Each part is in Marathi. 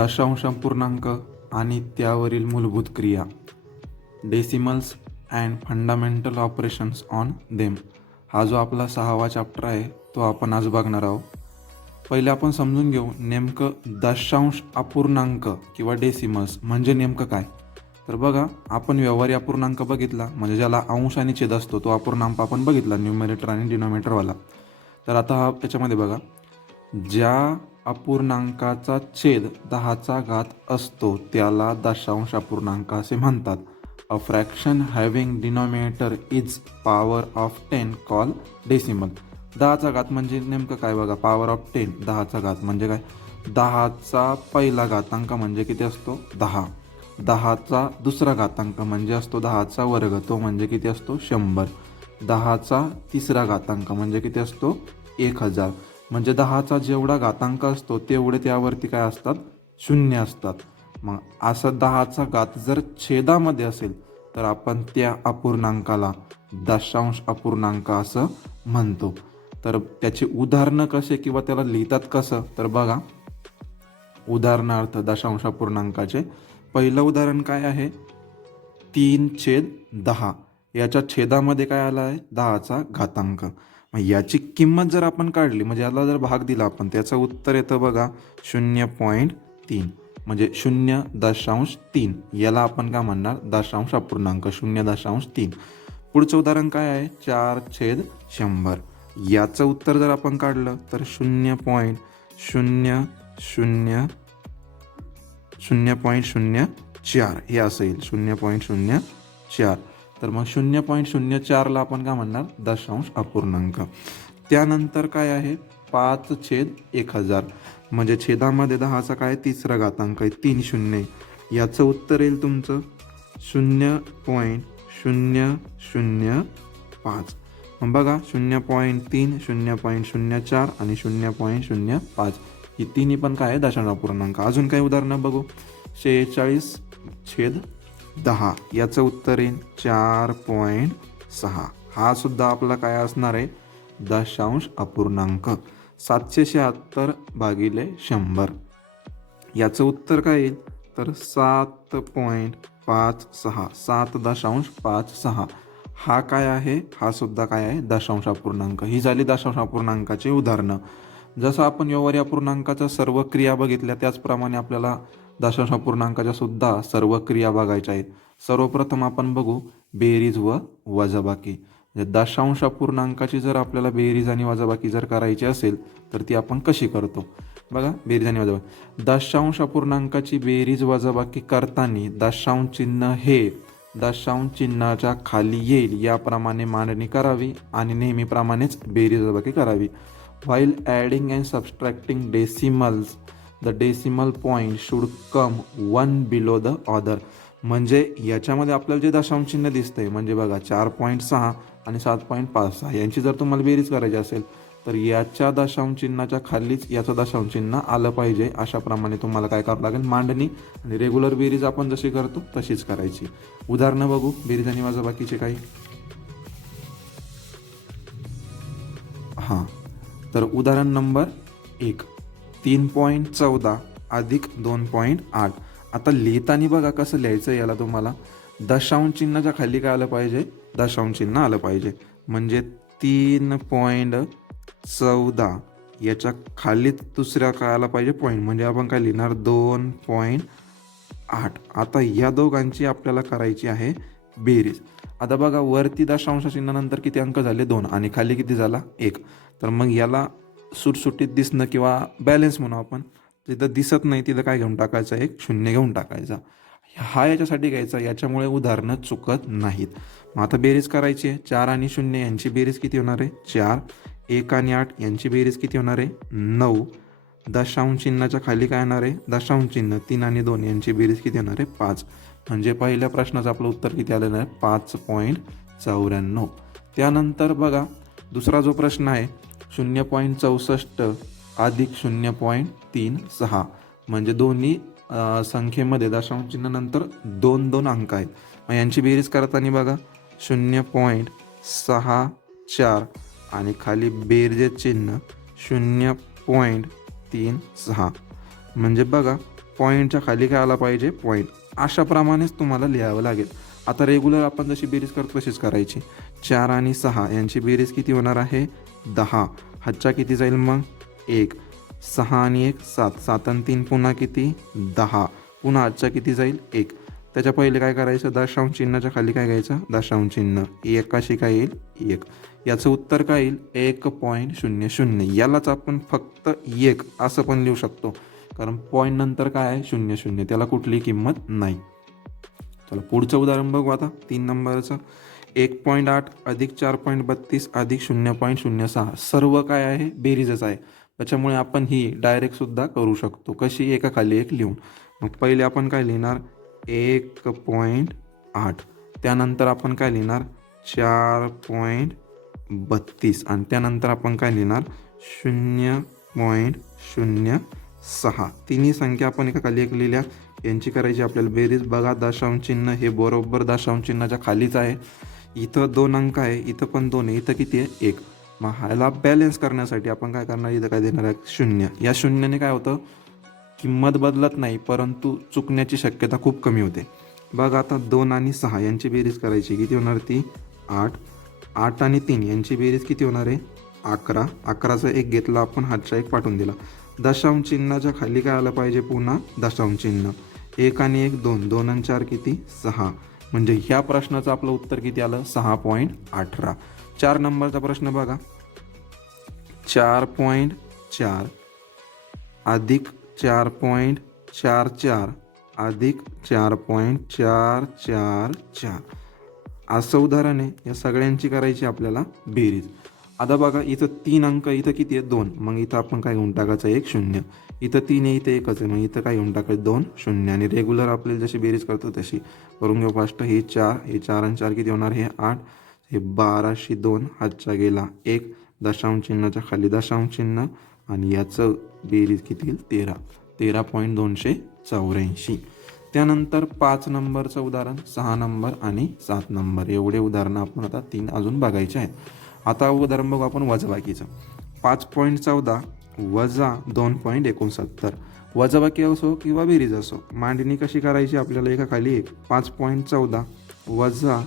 दशांश पूर्णांक आणि त्यावरील मूलभूत क्रिया, decimals and fundamental operations on them. हा जो आपला 6वा चॅप्टर आहे तो आपण आज बघणार आहोत. पहिले आपण समजून घेऊ नेमकं दशांश अपूर्णांक किंवा डेसिमल्स म्हणजे नेमकं काय. तर बघा, आपण व्यवहारी अपूर्णांक बघितला, म्हणजे ज्याला अंश आणि छेद असतो तो अपूर्णांक आपण बघितला, न्यूमरेटर आणि डिनॉमिनेटरवाला. तर आता हा त्याच्यामध्ये बघा, ज्या अपूर्णांकाचा छेद 10चा घात असतो त्याला दशांश अपूर्णांक असे म्हणतात. अ fraction having denominator is power of 10 call decimal. 10चा घात म्हणजे नेमकं काय बघा, पॉवर ऑफ 10. 10चा घात म्हणजे काय, 10चा पहिला घातांक म्हणजे किती असतो 10. 10चा दुसरा घातांक म्हणजे असतो 10चा वर्ग, तो म्हणजे किती असतो 100. 10चा तिसरा घातांक म्हणजे किती असतो 1000. म्हणजे 10चा जेवढा घातांक असतो तेवढे त्यावरती काय असतात, शून्य असतात. मग असं 10चा घात जर छेदामध्ये असेल तर आपण त्या अपूर्णांकाला दशांश अपूर्णांक असं म्हणतो. तर त्याची उदाहरणं कसे किंवा त्याला लिहितात कसं, तर बघा, उदाहरणार्थ दशांश अपूर्णांकाचे पहिलं उदाहरण काय आहे, 3/10. याच्या छेदामध्ये काय आला आहे, 10चा घातांक. मग याची किंमत जर आपण काढली, म्हणजे याला जर भाग दिला आपण, त्याचं उत्तर येतं बघा 0.3, म्हणजे 0.3. याला आपण काय म्हणणार, दशांश अपूर्णांक 0.3. पुढचं उदाहरण काय आहे, 4/100. याचं उत्तर जर आपण काढलं तर 0.04 हे असेल 0.04. तर मग 0.04ला आपण काय म्हणणार, दशांश अपूर्णांक. त्यानंतर काय आहे, 5/1000. म्हणजे छेदामध्ये 10चा काय तिसरा घातांक आहे, 3 शून्य. याचं उत्तर येईल तुमचं 0.005. मग बघा, 0.3, 0.04 आणि 0.05 ही तिन्ही पण काय आहे, दशांश अपूर्णांक. अजून काही उदाहरणं बघू. 46/10. याचं उत्तर येईल 4.6. हा सुद्धा आपला काय असणार आहे, दशांश अपूर्णांक. 776/100. याचं उत्तर काय येईल तर 7.56, 7.56. हा काय आहे, हा सुद्धा काय आहे, दशांश अपूर्णांक. ही झाली दशांश अपूर्णांकाची उदाहरणं. जसं आपण व्यवहारी अपूर्णांकाच्या सर्व क्रिया बघितल्या त्याचप्रमाणे आपल्याला दशांश अपूर्णांकाच्या सुद्धा सर्व क्रिया बघायच्या आहेत. सर्वप्रथम आपण बघू बेरीज व वजाबाकी. दशांश अपूर्णांकाची जर आपल्याला बेरीज आणि वजाबाकी जर करायची असेल तर ती आपण कशी करतो बघा. बेरीज आणि वजाबाकी, दशांश अपूर्णांकाची बेरीज वजाबाकी करताना दशांश चिन्ह हे दशांश चिन्हाच्या खाली येईल याप्रमाणे मांडणी करावी आणि नेहमीप्रमाणेच बेरीज वजाबाकी करावी. While adding and subtracting decimals, the decimal point should come one below the other. म्हणजे याच्यामध्ये आपल्याला जे दशांश चिन्ह दिसतंय, म्हणजे बघा 4.6 आणि 7.56 यांची जर तुम्हाला बेरीज करायची असेल तर याच्या दशांश चिन्हाच्या खालीच याचं दशांश चिन्ह आलं पाहिजे. अशाप्रमाणे तुम्हाला काय करावं लागेल, मांडणी. आणि रेग्युलर बेरीज आपण जशी करतो तशीच करायची. उदाहरणं बघू बेरीज आणि वजाबाकीचे काही. हां, तर उदाहरण नंबर 1, 3.14 अधिक 2.8. आता लिहिताना बघा कसं लिहायचं याला, तुम्हाला दशांश चिन्हाच्या खाली काय आलं पाहिजे, दशांश चिन्ह आलं पाहिजे. म्हणजे 3.14 याच्या खाली दुसऱ्या काय आला पाहिजे, पॉईंट, म्हणजे आपण काय लिहिणार 2.8. आता या दोघांची आपल्याला करायची आहे बेरीज. आता बघा, वरती दशांश चिन्हानंतर किती अंक झाले 2 आणि खाली किती झाला 1. तर मग याला सुटसुटीत दिसणं किंवा बॅलन्स म्हणू आपण, जिथं दिसत नाही तिथं काय घेऊन टाकायचं, एक शून्य घेऊन टाकायचा. हा याच्यासाठी घ्यायचा, याच्यामुळे उदाहरणं चुकत नाहीत. मग आता बेरीज करायची आहे. 4 आणि 0 यांची बेरीज किती होणार आहे 4. 1 आणि 8 यांची बेरीज किती होणार आहे 9. दशांश चिन्हाच्या खाली काय येणार आहे, दशांश चिन्ह. 3 आणि 2 यांची बेरीज किती होणार आहे 5. म्हणजे पहिल्या प्रश्नाचं आपलं उत्तर किती आलेलं आहे 5.94. त्यानंतर बघा दुसरा जो प्रश्न आहे 0.64 अधिक 0.36. म्हणजे दोन्ही संख्येमध्ये दशांश चिन्हानंतर 2 अंक आहेत. मग यांची बेरीज करताना बघा 0.64 आणि खाली बेरीज चिन्ह 0.36. म्हणजे बघा पॉईंटच्या खाली काय आला पाहिजे पॉईंट. अशाप्रमाणेच तुम्हाला लिहावं लागेल. आता रेग्युलर आपण जशी बेरीज करतो तशीच करायची. 4 आणि 6 यांची बेरीज किती होणार आहे 10. हातच्या किती जाईल मग 1. 6 आणि 1 7. 7 आणि 3 पुन्हा किती 10. पुन्हा हातच्या किती जाईल 1. त्याच्या पहिले काय करायचं दशांश चिन्हाच्या खाली काय घ्यायचं दशांश चिन्ह. एकाशी काय येईल 1. याचं उत्तर काय येईल 1.00. यालाच आपण फक्त 1 असं पण लिहू शकतो कारण पॉईंट नंतर काय आहे 00. त्याला कुठली किंमत नाही. चला पुढचं उदाहरण बघू आता 3 नंबरचं. 1.8 अधिक 4.32 अधिक 0.06 सर्व काय आहे बेरीजच आहे. त्याच्यामुळे आपण ही डायरेक्ट सुद्धा करू शकतो. कशी एका खाली एक लिहून. मग पहिले आपण काय लिहिणार 1.8. त्यानंतर आपण काय लिहिणार 4.32 आणि त्यानंतर आपण काय लिहिणार 0.06. तिन्ही संख्या आपण एका खाली एक लिहिल्या. यांची करायची आपल्याला बेरीज. बघा दशांश चिन्ह हे बरोबर दशांश चिन्हाच्या खालीच आहे. इथं 2 अंक आहे, इथं पण 2 आहे, इथं किती आहे 1. मग ह्याला बॅलेन्स करण्यासाठी आपण काय करणार इथं काय देणार आहे 0. या शून्याने काय होतं किंमत बदलत नाही परंतु चुकण्याची शक्यता खूप कमी होते. बघा आता 2 आणि 6 यांची बेरीज करायची किती होणार ती 8. 8 आणि 3 यांची बेरीज किती होणार आहे 11. 11चा 1 घेतला आपण हातचा 1 पाठवून दिला. दशांश चिन्हाच्या खाली काय आलं पाहिजे पुन्हा दशांश चिन्ह. 1 आणि 1 2. 2 आणि 4 किती 6. म्हणजे ह्या प्रश्नाचं आपलं उत्तर किती आलं 6.18. 4 नंबरचा प्रश्न बघा 4.4 अधिक 4.44 अधिक 4.444 असं उदाहरण आहे. या सगळ्यांची करायची आपल्याला बेरीज. आता बघा इथं 3 अंक इथं किती आहे 2. मग इथं आपण काय घेऊन टाकायचं 1 0. इथं 3 आहे इथं 1च आहे. मग इथं काय घेऊन टाकायचं 2 0. आणि रेग्युलर आपल्याला जशी बेरीज करतो तशी करून घेऊ. फास्ट हे 4 हे 4 आणि 4 किती होणार हे 8. हे 12शी 2 हातचा गेला 1. दशांश चिन्हाच्या खाली दशांश चिन्ह आणि याचं बेरीज किती येईल 13. 13.284. त्यानंतर 5 नंबरचं उदाहरण 6 नंबर आणि 7 नंबर एवढे उदाहरणं आपण आता 3 अजून बघायचे आहेत. आता उदाहरण बघू आपण वजाबाकीचं. 5.14 वजा 2.69 वजाबाकी असो किंवा बेरीज असो मांडणी कशी करायची आपल्याला एका खाली एक. 5.14 वजा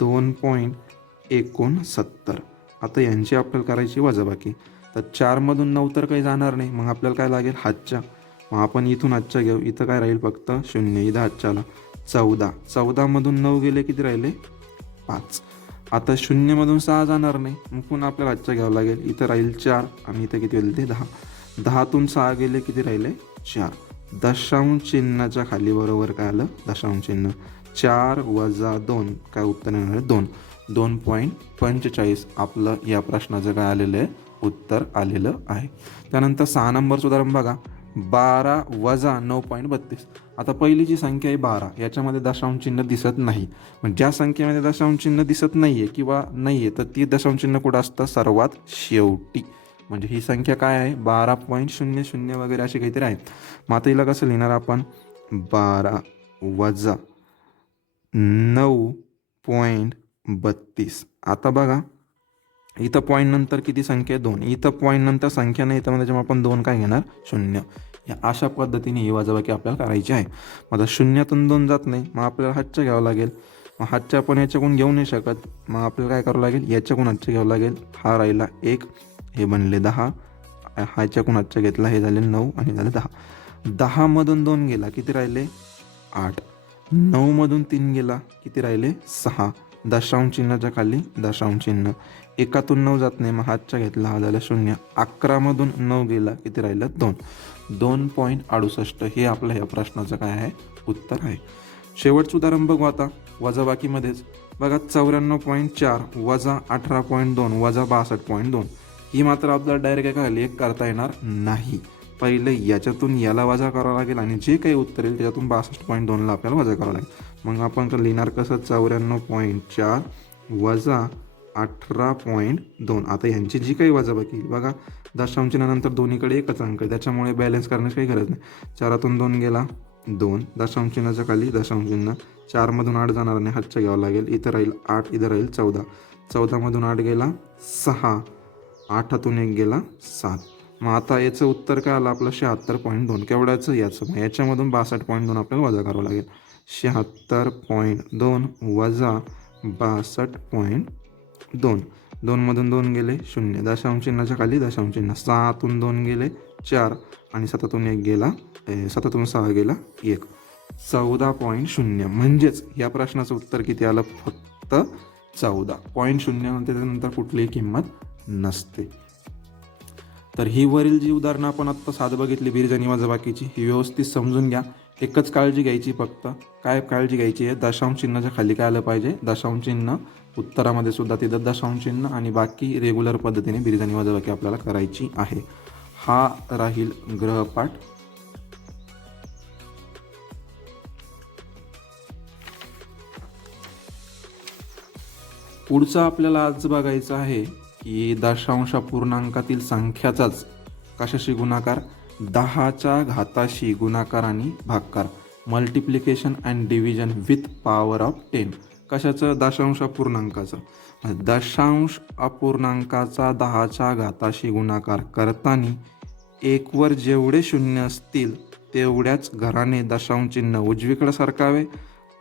2.69. आता यांची आपल्याला करायची वजाबाकी. तर 4मधून 9 तर काही जाणार नाही. मग आपल्याला काय लागेल हातच्या. मग आपण इथून हातच्या घेऊ. इथं काय राहील फक्त 0. इथं हातच्याला 14. 14मधून 9 गेले किती राहिले 5. आता 0मधून 6 जाणार नाही. मग पुन्हा आपल्याला हातच्या घ्यावं लागेल. इथं राहील 4 आणि इथं किती होईल ते 10. 10तून 6 गेले किती राहिले 4. दशांश चिन्हाच्या खाली बरोबर काय आलं दशांश चिन्ह. 4 वजा 2 काय उत्तर येणार आहे 2. 2.45 आपलं या प्रश्नाचं काय आलेलं आहे उत्तर आलेलं आहे. त्यानंतर 6 नंबरचं उदाहरण बघा 12 वजा 9.32. आता पहिली जी संख्या आहे 12 याच्यामध्ये दशांश चिन्ह दिसत नाही. पण ज्या संख्येमध्ये दशांश चिन्ह दिसत नाही आहे किंवा नाही आहे तर ती दशांश चिन्ह कुठं असतं सर्वात शेवटी. म्हणजे ही संख्या काय आहे 12.00 वगैरे अशी काहीतरी आहे. मग आता हिला कसं लिहिणार आपण 12 वजा 9.32. आता बघा इथं पॉईंट नंतर किती संख्या आहे 2. इथं पॉईंट नंतर संख्या नाही तर त्याच्यामुळे आपण 2 काय घेणार 0. या अशा पद्धतीने ही वजाबाकी आपल्याला करायची आहे. मग आता 0तून 2 जात नाही. मग आपल्याला हातच्या घ्यावं लागेल. मग हातच्या आपण याच्याकडून घेऊ नाही शकत. मग आपल्याला काय करावं लागेल याच्याकडून हातच्या घ्यावं लागेल. हा राहिला 1 हे बनले 10. ह्याच्याकडून हातच्या घेतला हे झाले 9 आणि झाले 10. 10मधून 2 गेला किती राहिले 8. 9मधून 3 गेला किती राहिले 6. दशांश चिन्हाच्या खाली दशांश चिन्ह. 1तून 9 जात नाही. मग हातच्या घेतला हा झाला 0. 11मधून 9 गेला किती राहिलं 2. 2.68 हे आपलं ह्या प्रश्नाचं काय आहे उत्तर आहे. शेवटचं उदाहरण बघू आता वजाबाकीमध्येच. बघा 94.4 वजा 18.2 वजा 62.2. ही मात्र आपल्याला डायरेक्ट काय एक करता येणार नाही. पहिले याच्यातून याला वजा करावं लागेल आणि जे काही उत्तर येईल त्याच्यातून 62.2ला आपल्याला वजा करावं लागेल. मग आपण लिहिणार कसं 94.4 वजा 18.2. आता यांची जी काही वजाबाकी बघा दशांश चिन्हानंतर दोन्हीकडे एकच अंक आहे त्याच्यामुळे बॅलन्स करण्याची काही गरज नाही. 4तून 2 गेला 2. दशांश चिन्हाच्या खाली दशांश चिन्ह. 4मधून 8 जाणार नाही हातच्या घ्यावं लागेल. इथं राहील 8 इथं राहील 14. 14मधून 8 गेला 6. 8तून 1 गेला 7. मग आता याचं उत्तर काय आलं आपलं 76.2. केवढ्याचं? याचं. मग याच्यामधून 62.2 आपल्याला वजा करावं लागेल. 76.2 वजा 62.2. 2मधून 2 गेले 0, दशांश चिन्हाच्या खाली दशांश चिन्ह. 6तून 2 गेले 4 आणि 7तून 1 गेला 7तून 6 गेला 1. 14.0. म्हणजेच या प्रश्नाचं उत्तर किती आलं? फक्त 14.0. त्याच्यानंतर कुठलीही किंमत नसते. तर ही वरील जी उदाहरणं आपण आत्ता साधं बघितली बेरीज आणि वजाबाकीची, ही व्यवस्थित समजून घ्या. एकच काळजी घ्यायची फक्त. काय काळजी घ्यायची आहे? दशांश चिन्हाच्या खाली काय आलं पाहिजे? दशांश चिन्ह. उत्तरामध्ये सुद्धा तिथं दशांश चिन्ह आणि बाकी रेग्युलर पद्धतीने बेरीज आणि वजाबाकी आपल्याला करायची आहे. हा राहील गृहपाठ. पुढचं आपल्याला आज बघायचं आहे की दशांश पूर्णांकातील संख्याचाच कशाशी गुणाकार? 10च्या घाताशी गुणाकार आणि भागाकार. Multiplication and division with power of 10. कशाचं? दशांश अपूर्णांकाचं. दशांश अपूर्णांकाचा 10च्या घाताशी गुणाकार करताना 1वर जेवढे शून्य असतील तेवढ्याच घराने दशांश चिन्ह उजवीकडे सरकावे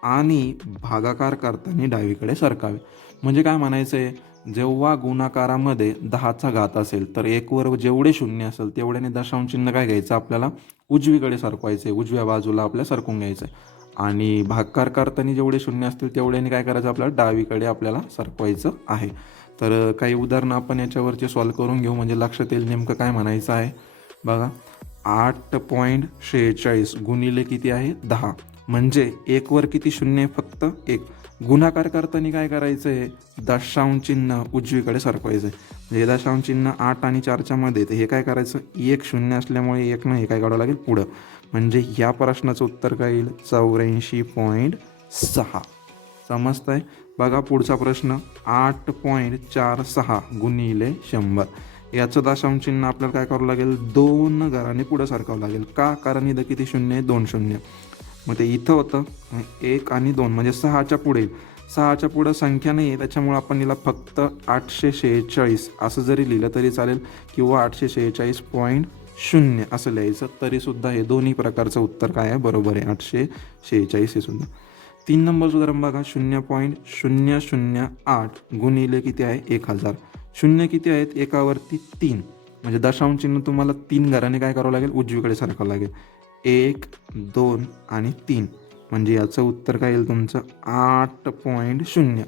आणि भागाकार करताना डावीकडे सरकावे. म्हणजे काय म्हणायचं आहे? जेव्हा गुणाकारामध्ये 10चा घात असेल तर 1वर जेवढे शून्य असेल तेवढ्याने दशांश चिन्ह काय घ्यायचं? आपल्याला उजवीकडे सरकवायचं आहे, उजव्या बाजूला आपल्याला सरकून घ्यायचं आहे. आणि भागाकार करताना जेवढे शून्य असतील तेवढ्याने काय करायचं? आपल्याला डावीकडे आपल्याला सरकवायचं आहे. तर काही उदाहरणं आपण याच्यावरचे सॉल्व करून घेऊ म्हणजे लक्षात येईल नेमकं काय म्हणायचं आहे. बघा, 8.46 गुणिले किती आहे? 10. म्हणजे 1वर किती शून्य आहे? फक्त 1. गुणाकार करताना काय करायचं आहे? दशांश चिन्ह उजवीकडे सरकवायचं आहे. म्हणजे दशांश चिन्ह 8 आणि 4च्या मध्ये, तर हे काय करायचं? 1 शून्य असल्यामुळे 1 हे काय काढावं लागेल पुढं. म्हणजे या प्रश्नाचं उत्तर काय येईल? 84.6. समजतंय? बघा पुढचा प्रश्न, 8.46 गुणिले 100. याचं दशांश चिन्ह आपल्याला काय करावं लागेल? 2 घराने पुढं सरकावं लागेल. का? कारण इथं किती शून्य आहे? 2 शून्य. मग ते इथं होतं 1 आणि 2 म्हणजे 6च्या पुढे. 6च्या पुढं संख्या नाही आहे त्याच्यामुळे आपण हिला फक्त 846 असं जरी लिहिलं तरी चालेल किंवा 846.0 असं लिहायचं तरीसुद्धा हे दोन्ही प्रकारचं उत्तर काय आहे? बरोबर आहे. 846 हे सुद्धा. 3 नंबर उदाहरण बघा, 0.008 गुणिले किती आहे? 1000. शून्य किती आहेत? एकावरती 3. म्हणजे दशांश चिन्ह तुम्हाला 3 घराने काय करावं लागेल? उजवीकडे सरकावं लागेल. 1, 2 आणि 3. म्हणजे याचं उत्तर काय येईल तुमचं? 8.0.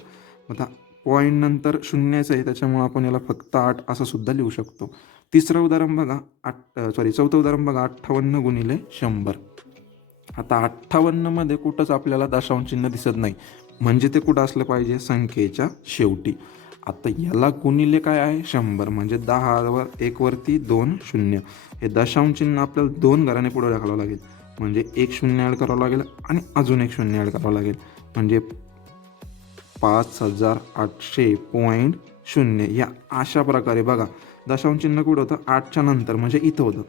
आता पॉईंट नंतर शून्याचं आहे त्याच्यामुळे आपण याला फक्त 8 असं सुद्धा लिहू शकतो. तिसरं उदाहरण बघा, चौथं उदाहरण बघा, 58 गुणिले 100. आता 58मध्ये कुठंच आपल्याला दशांश चिन्ह दिसत नाही. म्हणजे ते कुठं असलं पाहिजे? संख्येच्या शेवटी. आता याला गुणिले काय आहे? 100. म्हणजे 10वर 1वरती 2 शून्य. हे दशांश चिन्ह आपल्याला 2 घराने पुढे टाकावं लागेल. म्हणजे 1 शून्य ॲड करावं लागेल आणि अजून 1 शून्य ॲड करावं लागेल. म्हणजे 5800.0. या अशा प्रकारे बघा, दशांश चिन्ह कुठं होतं? 8च्या नंतर म्हणजे इथं होतं.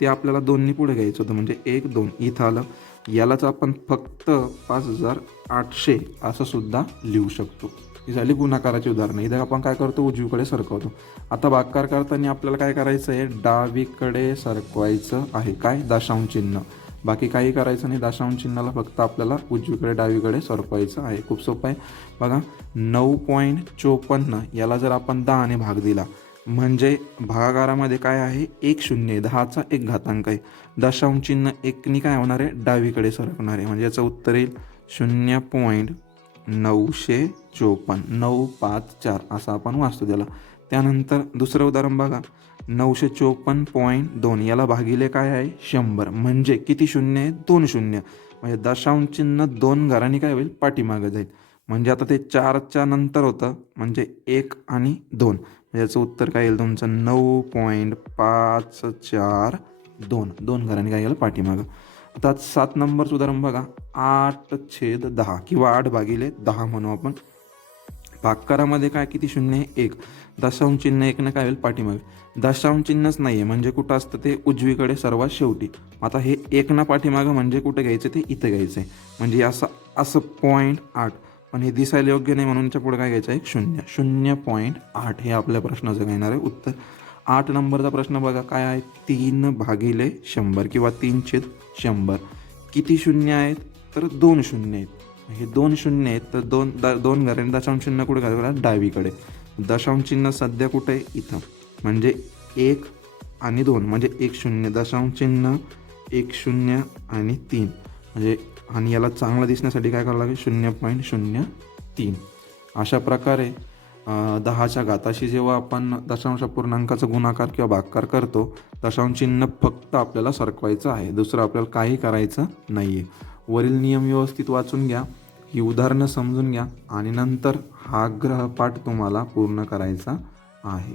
ते आपल्याला 2नी पुढे घ्यायचं होतं. म्हणजे 1, 2 इथं आलं. यालाच आपण फक्त 5800 असं सुद्धा लिहू शकतो. ही झाली गुणाकाराची उदाहरणं. इथं आपण काय करतो? उजवीकडे सरकवतो. आता भागाकार करताना आपल्याला काय करायचं आहे? डावीकडे सरकवायचं आहे. काय? दशांश चिन्ह. बाकी काही करायचं नाही. दशांश चिन्हाला फक्त आपल्याला उजवीकडे डावीकडे सरकवायचं आहे. खूप सोपं आहे. बघा, 9.54 याला जर आपण 10ने भाग दिला म्हणजे भागाकारामध्ये काय आहे? 1 शून्य आहे. 10चा 1 घातांक आहे. दशांश चिन्ह 1नी काय होणार आहे? डावीकडे सरकणार आहे. म्हणजे याचं उत्तर येईल 0.954. 954 असं आपण वाचतो त्याला. त्यानंतर दुसरं उदाहरण बघा, 954.2 याला भागिले काय आहे? 100. म्हणजे किती शून्य आहे? 2 शून्य. म्हणजे दशांश चिन्ह 2 घरांनी काय होईल? पाठीमागं जाईल. म्हणजे आता ते 4च्या नंतर होतं म्हणजे 1 आणि 2. याचं उत्तर काय येईल तुमचं? 9.542. 2 घरांनी काय गेलं? पाठीमागं. आता 7 नंबरचं उदाहरण बघा, 8/10 किंवा 8/10 म्हणू आपण. भागाकारामध्ये काय किती शून्य आहे? 1. दशांश चिन्ह 1 काय होईल? पाठीमागे. दशांश चिन्हच नाही आहे म्हणजे कुठं असतं? ते उजवीकडे सर्वात शेवटी. आता हे 1 पाठीमागं म्हणजे कुठं घ्यायचं? ते इथं घ्यायचं आहे. म्हणजे असं 0.8. पण हे दिसायला योग्य नाही म्हणून पुढे काय घ्यायचं आहे? 0. 0.8 हे आपल्या प्रश्नाचं काय येणार आहे? उत्तर. 8 नंबरचा प्रश्न बघा काय आहे, 3/100 किंवा 3/100 किती शून्य आहेत, तर 2 शून्य आहेत. हे 2 शून्य आहेत तर दोन घराने दशांश चिन्ह कुठे घालूया, डावीकडे. दशांश चिन्ह सध्या कुठे आहे, इथं. म्हणजे 1 आणि 2 म्हणजे 1 शून्य, दशांश चिन्ह 1 शून्य आणि 3 म्हणजे, आणि याला चांगलं दिसण्यासाठी काय करावं लागेल, 0.03. अशा प्रकारे 10च्या घाताशी जेव्हा आपण दशांश पूर्णांकाचा गुणाकार किंवा भागाकार करतो, दशांश चिन्ह फक्त आपल्याला सरकवायचं आहे, दुसरं आपल्याला काही करायचं नाही आहे. वरील नियम व्यवस्थित वाचून घ्या, ही उदाहरणं समजून घ्या आणि नंतर हा गृहपाठ तुम्हाला पूर्ण करायचा आहे.